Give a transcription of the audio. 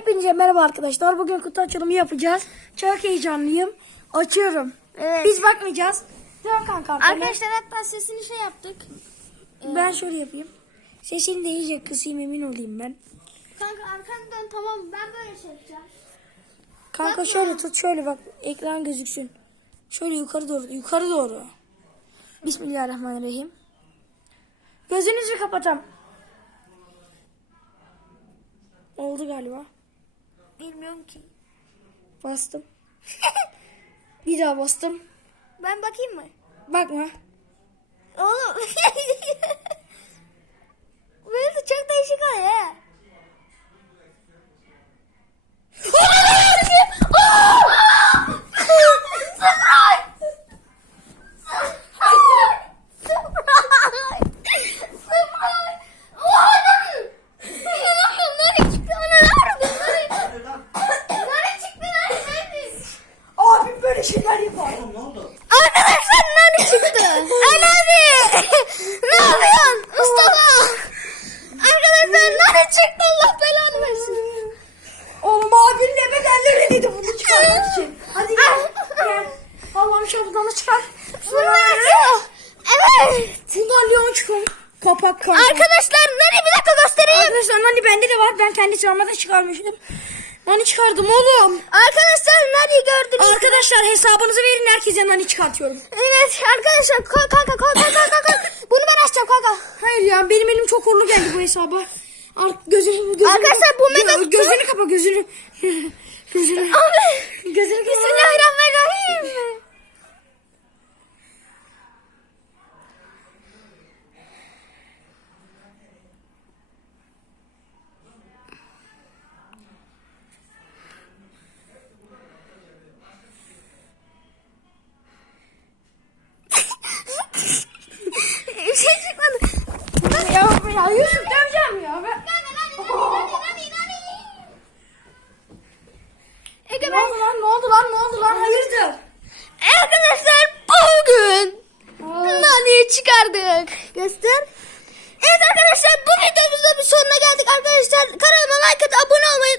Hepinize merhaba arkadaşlar. Bugün kutu açılımı yapacağız. Çok heyecanlıyım. Açıyorum. Evet. Biz bakmayacağız. Dön kanka. Arkadaşlar hatta sesini şey yaptık. Ben şöyle yapayım. Sesini de iyice kısayım emin olayım ben. Kanka arkanı dön tamam ben böyle şey yapacağım. Kanka şöyle tut şöyle bak ekran gözüksün. Şöyle yukarı doğru yukarı doğru. Bismillahirrahmanirrahim. Gözünüzü kapatam. Oldu galiba. Bilmiyorum ki. Bastım. Bir daha bastım. Ben bakayım mı? Bakma. Oğlum. Böyle de çok değişik oluyor ha. Abi böyle şeyler yapar. Arkadaşlar nane çıktı. Ali abi. ne yapıyorsun? Mustafa. Arkadaşlar nane çıktı Allah belanı versin. Oğlum abinin ne bedelleri dedi bunu çıkarmak için. Hadi gel. gel. Allah'ım şapkanı çıkar. Evet. Fundalyon çıkar. Kapak kanka. Arkadaşlar nane bir dakika göstereyim. Arkadaşlar nani bende de var. Ben kendi çalmadan çıkarmıştım. Nani çıkardım oğlum. Arkadaşlar nane gördünüz. Arkadaşlar hesabınızı verin herkese nani çıkartıyorum. Evet arkadaşlar kanka koy koy koy koy, koy. Bunu ben açacağım kanka. Hayır ya benim elim çok horlu geldi bu hesaba. Ar gözünü, gözünü, Arkadaşlar bu mega kutu- Gözünü kapa gözünü. gözünü. Abi. Gözünü kapa. Bismillahirrahmanirrahim. Bir şey çıkmadı. Ya, ya Yusuf döveceğim ya. Ben... Ege Ne oldu lan ne oldu lan ne oldu lan hayırdır? Arkadaşlar bugün Nani'yi çıkardık. Göster. Evet arkadaşlar bu videomuzda bir sonuna geldik arkadaşlar. Kanalıma like atıp abone olmayı